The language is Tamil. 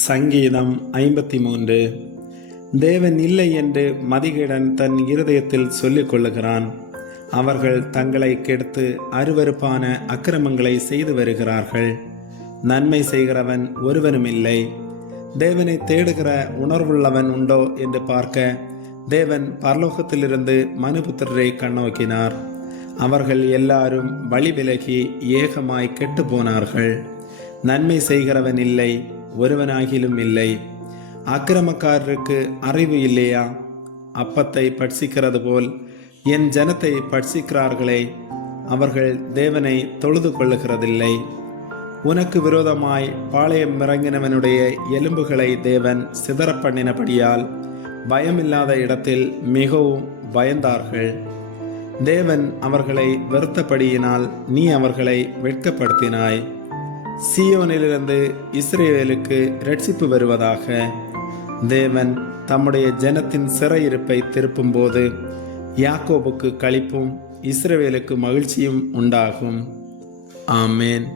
சங்கீதம் 53. தேவன் இல்லை என்று மதிகேடன் தன் இருதயத்தில் சொல்லிக் கொள்ளுகிறான். அவர்கள் தங்களை கெடுத்து அருவருப்பான அக்கிரமங்களை செய்து வருகிறார்கள். நன்மை செய்கிறவன் ஒருவனும் இல்லை. தேவனை தேடுகிற உணர்வுள்ளவன் உண்டோ என்று பார்க்க தேவன் பரலோகத்திலிருந்து மனுபுத்திரரை கண்ணோக்கினார். அவர்கள் எல்லாரும் வழி விலகி ஏகமாய் கெட்டு போனார்கள். நன்மை செய்கிறவன் இல்லை, ஒருவனாகிலும் இல்லை. அக்கிரமக்காரருக்கு அறிவு இல்லையா? அப்பத்தை பட்சிக்கிறது போல் என் ஜனத்தை பட்சிக்கிறார்களே. அவர்கள் தேவனை தொழுது கொள்ளுகிறதில்லை. உனக்கு விரோதமாய் பாளையம் இறங்கினவனுடைய எலும்புகளை தேவன் சிதறப்பண்ணினபடியால் பயமில்லாத இடத்தில் மிகவும் பயந்தார்கள். தேவன் அவர்களை வெறுத்தபடியினால் நீ அவர்களை வெட்கப்படுத்தினாய். சீயோனிலிருந்து இஸ்ரவேலுக்கு இரட்சிப்பு வருவதாக. தேவன் தம்முடைய ஜனத்தின் சிறையிருப்பை திருப்பும் போது யாக்கோபுக்கு களிப்பும் இஸ்ரவேலுக்கு மகிழ்ச்சியும் உண்டாகும். ஆமேன்.